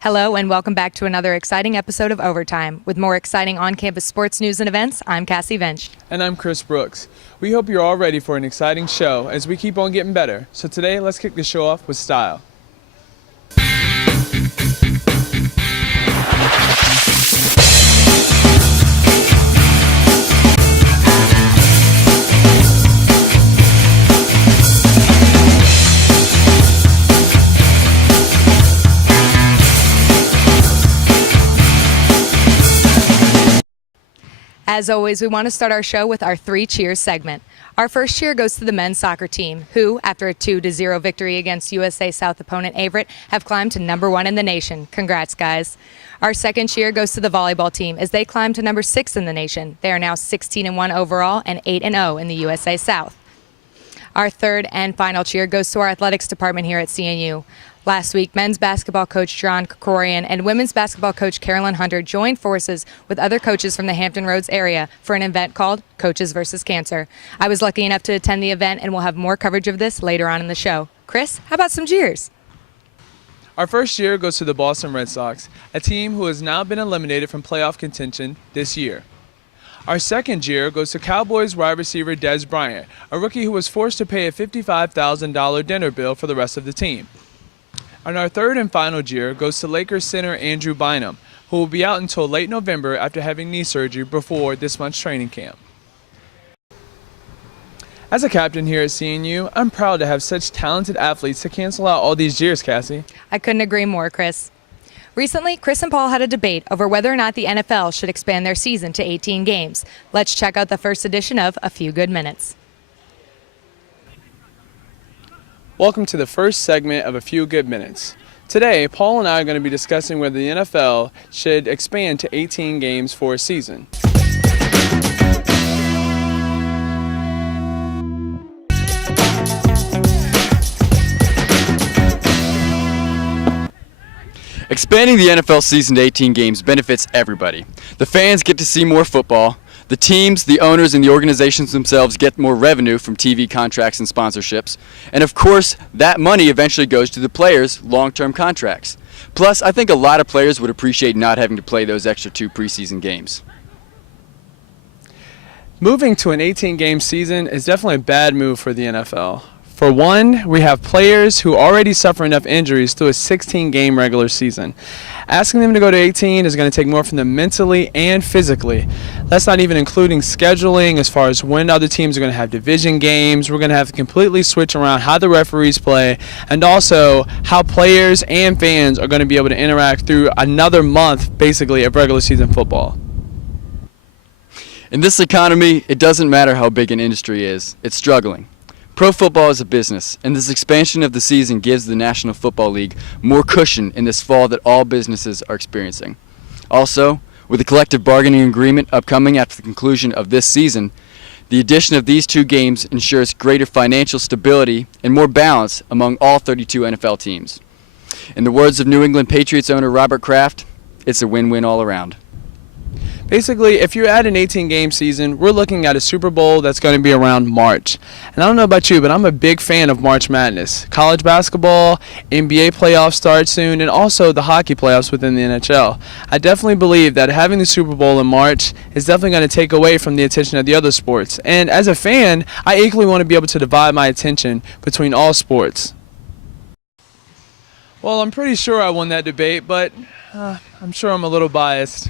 Hello and welcome back to another exciting episode of Overtime. With more exciting on-campus sports news and events, I'm Cassie Vench. And I'm Chris Brooks. We hope you're all ready for an exciting show as we keep on getting better. So today, let's kick the show off with style. As always, we want to start our show with our 3 cheers segment. Our first cheer goes to the men's soccer team, who, after a 2-0 victory against USA South opponent Averett, have climbed to number 1 in the nation. Congrats, guys. Our second cheer goes to the volleyball team as they climbed to number 6 in the nation. They are now 16-1 overall and 8-0 in the USA South. Our third and final cheer goes to our athletics department here at CNU. Last week, men's basketball coach John Krikorian and women's basketball coach Carolyn Hunter joined forces with other coaches from the Hampton Roads area for an event called Coaches vs. Cancer. I was lucky enough to attend the event, and we'll have more coverage of this later on in the show. Chris, how about some cheers? Our first cheer goes to the Boston Red Sox, a team who has now been eliminated from playoff contention this year. Our second cheer goes to Cowboys wide receiver Dez Bryant, a rookie who was forced to pay a $55,000 dinner bill for the rest of the team. And our third and final cheer goes to Lakers center Andrew Bynum, who will be out until late November after having knee surgery before this month's training camp. As a captain here at CNU, I'm proud to have such talented athletes to cancel out all these cheers, Cassie. I couldn't agree more, Chris. Recently, Chris and Paul had a debate over whether or not the NFL should expand their season to 18 games. Let's check out the first edition of A Few Good Minutes. Welcome to the first segment of A Few Good Minutes. Today, Paul and I are going to be discussing whether the NFL should expand to 18 games for a season. Expanding the NFL season to 18 games benefits everybody. The fans get to see more football. The teams, the owners, and the organizations themselves get more revenue from TV contracts and sponsorships. And of course, that money eventually goes to the players' long-term contracts. Plus, I think a lot of players would appreciate not having to play those extra 2 preseason games. Moving to an 18-game season is definitely a bad move for the NFL. For one, we have players who already suffer enough injuries through a 16-game regular season. Asking them to go to 18 is going to take more from them mentally and physically. That's not even including scheduling as far as when other teams are going to have division games. We're going to have to completely switch around how the referees play and also how players and fans are going to be able to interact through another month, basically, of regular season football. In this economy, it doesn't matter how big an industry is, it's struggling. Pro football is a business, and this expansion of the season gives the National Football League more cushion in this fall that all businesses are experiencing. Also, with a collective bargaining agreement upcoming after the conclusion of this season, the addition of these 2 games ensures greater financial stability and more balance among all 32 NFL teams. In the words of New England Patriots owner Robert Kraft, it's a win-win all around. Basically, if you're at an 18-game season, we're looking at a Super Bowl that's going to be around March. And I don't know about you, but I'm a big fan of March Madness. College basketball, NBA playoffs start soon, and also the hockey playoffs within the NHL. I definitely believe that having the Super Bowl in March is definitely going to take away from the attention of the other sports. And as a fan, I equally want to be able to divide my attention between all sports. Well, I'm pretty sure I won that debate, but I'm sure I'm a little biased.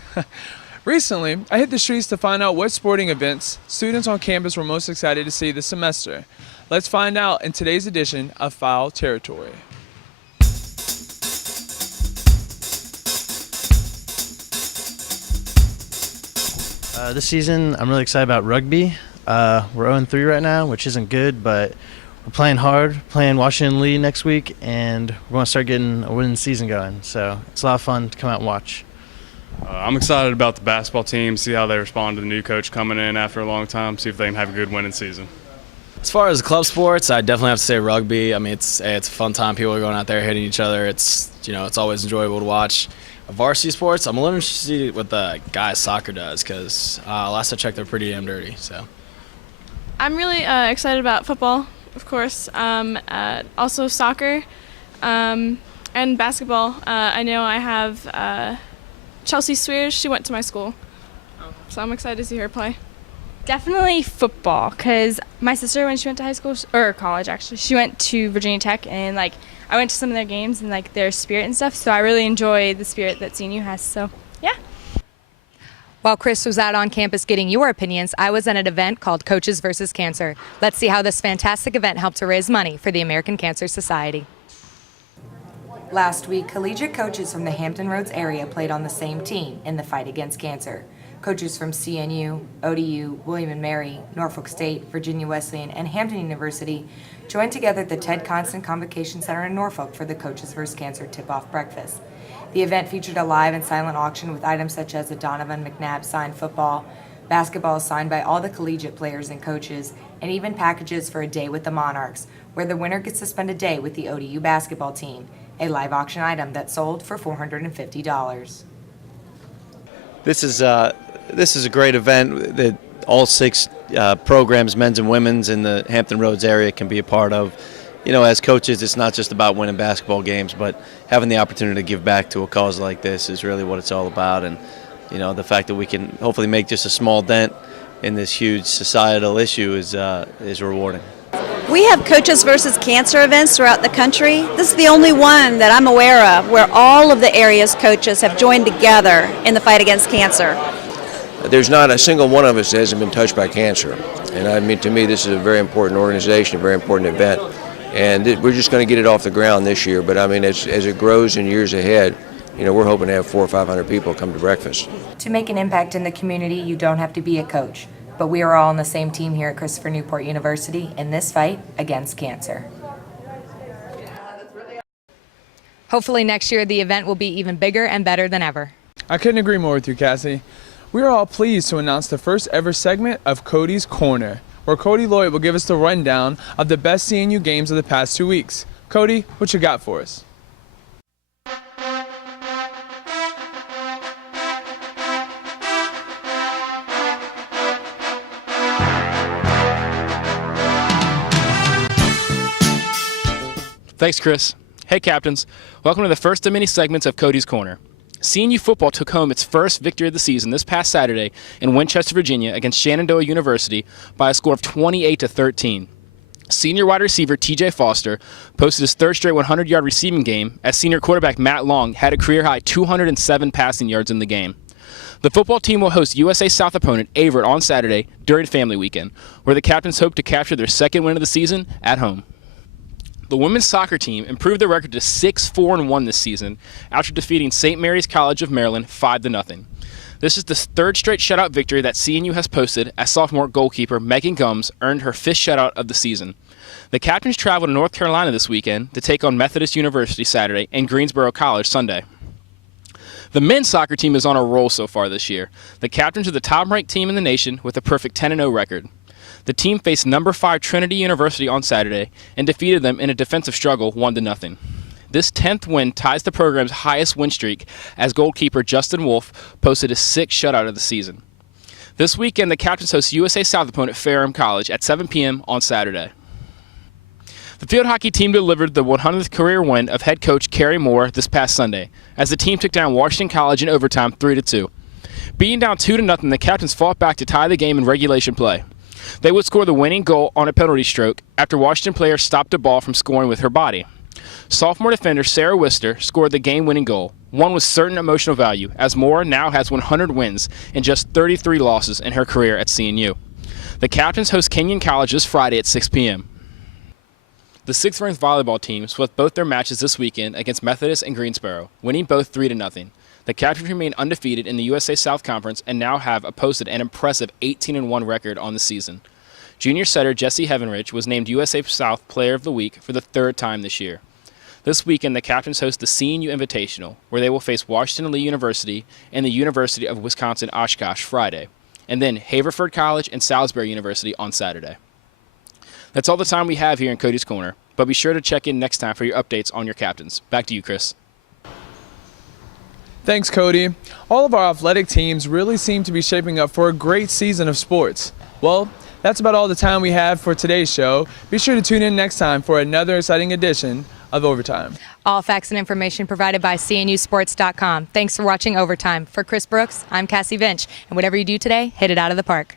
Recently, I hit the streets to find out what sporting events students on campus were most excited to see this semester. Let's find out in today's edition of Foul Territory. This season, I'm really excited about rugby. We're 0-3 right now, which isn't good, but we're playing hard, playing Washington Lee next week, and we're going to start getting a winning season going. So it's a lot of fun to come out and watch. I'm excited about the basketball team, see how they respond to the new coach coming in after a long time, see if they can have a good winning season. As far as club sports, I definitely have to say rugby. I mean, it's a fun time. People are going out there hitting each other. It's always enjoyable to watch. Varsity sports, I'm a little interested to see what the guys soccer does because last I checked, they're pretty damn dirty. So I'm really excited about football, of course. Also soccer. And basketball, I know I have Chelsea Swears. She went to my school, so I'm excited to see her play. Definitely football, because my sister, when she went to high school, or college actually, she went to Virginia Tech, and like I went to some of their games and like their spirit and stuff, so I really enjoy the spirit that CNU has, so yeah. While Chris was out on campus getting your opinions, I was at an event called Coaches vs. Cancer. Let's see how this fantastic event helped to raise money for the American Cancer Society. Last week, collegiate coaches from the Hampton Roads area played on the same team in the fight against cancer. Coaches from CNU, ODU, William & Mary, Norfolk State, Virginia Wesleyan, and Hampton University joined together at the Ted Constant Convocation Center in Norfolk for the Coaches vs. Cancer tip-off breakfast. The event featured a live and silent auction with items such as a Donovan McNabb signed football, basketball signed by all the collegiate players and coaches, and even packages for a day with the Monarchs, where the winner gets to spend a day with the ODU basketball team, a live auction item that sold for $450. This is a great event that all 6 programs, men's and women's, in the Hampton Roads area can be a part of. You know, as coaches, it's not just about winning basketball games, but having the opportunity to give back to a cause like this is really what it's all about. And, you know, the fact that we can hopefully make just a small dent in this huge societal issue is rewarding. We have Coaches versus Cancer events throughout the country. This is the only one that I'm aware of where all of the area's coaches have joined together in the fight against cancer. There's not a single one of us that hasn't been touched by cancer. And I mean, to me, this is a very important organization, a very important event. And we're just going to get it off the ground this year. But I mean, as it grows in years ahead, you know, we're hoping to have 400 or 500 people come to breakfast. To make an impact in the community, you don't have to be a coach. But we are all on the same team here at Christopher Newport University in this fight against cancer. Hopefully next year the event will be even bigger and better than ever. I couldn't agree more with you, Cassie. We are all pleased to announce the first ever segment of Cody's Corner, where Cody Lloyd will give us the rundown of the best CNU games of the past 2 weeks. Cody, what you got for us? Thanks, Chris. Hey, Captains. Welcome to the first of many segments of Cody's Corner. CNU football took home its first victory of the season this past Saturday in Winchester, Virginia against Shenandoah University by a score of 28-13. Senior wide receiver TJ Foster posted his third straight 100-yard receiving game as senior quarterback Matt Long had a career-high 207 passing yards in the game. The football team will host USA South opponent Averett on Saturday during Family Weekend, where the Captains hope to capture their second win of the season at home. The women's soccer team improved their record to 6-4-1 this season after defeating St. Mary's College of Maryland 5-0. This is the third straight shutout victory that CNU has posted as sophomore goalkeeper Megan Gums earned her 5th shutout of the season. The Captains travel to North Carolina this weekend to take on Methodist University Saturday and Greensboro College Sunday. The men's soccer team is on a roll so far this year. The Captains are the top-ranked team in the nation with a perfect 10-0 record. The team faced number 5 Trinity University on Saturday and defeated them in a defensive struggle 1-0. This 10th win ties the program's highest win streak as goalkeeper Justin Wolf posted his 6th shutout of the season. This weekend, the Captains host USA South opponent Ferrum College at 7 p.m. on Saturday. The field hockey team delivered the 100th career win of head coach Kerry Moore this past Sunday as the team took down Washington College in overtime 3-2. Being down 2-0, the Captains fought back to tie the game in regulation play. They would score the winning goal on a penalty stroke after Washington players stopped a ball from scoring with her body. Sophomore defender Sarah Wister scored the game-winning goal, one with certain emotional value, as Moore now has 100 wins and just 33 losses in her career at CNU. The Captains host Kenyon College this Friday at 6 p.m. The 6th-ranked volleyball team swept both their matches this weekend against Methodist and Greensboro, winning both 3-0. The Captains remain undefeated in the USA South Conference and now have posted an impressive 18-1 record on the season. Junior setter Jesse Heavenridge was named USA South Player of the Week for the 3rd time this year. This weekend, the Captains host the CNU Invitational, where they will face Washington Lee University and the University of Wisconsin-Oshkosh Friday, and then Haverford College and Salisbury University on Saturday. That's all the time we have here in Cody's Corner, but be sure to check in next time for your updates on your Captains. Back to you, Chris. Thanks, Cody. All of our athletic teams really seem to be shaping up for a great season of sports. Well, that's about all the time we have for today's show. Be sure to tune in next time for another exciting edition of Overtime. All facts and information provided by CNUsports.com. Thanks for watching Overtime. For Chris Brooks, I'm Cassie Vinch. And whatever you do today, hit it out of the park.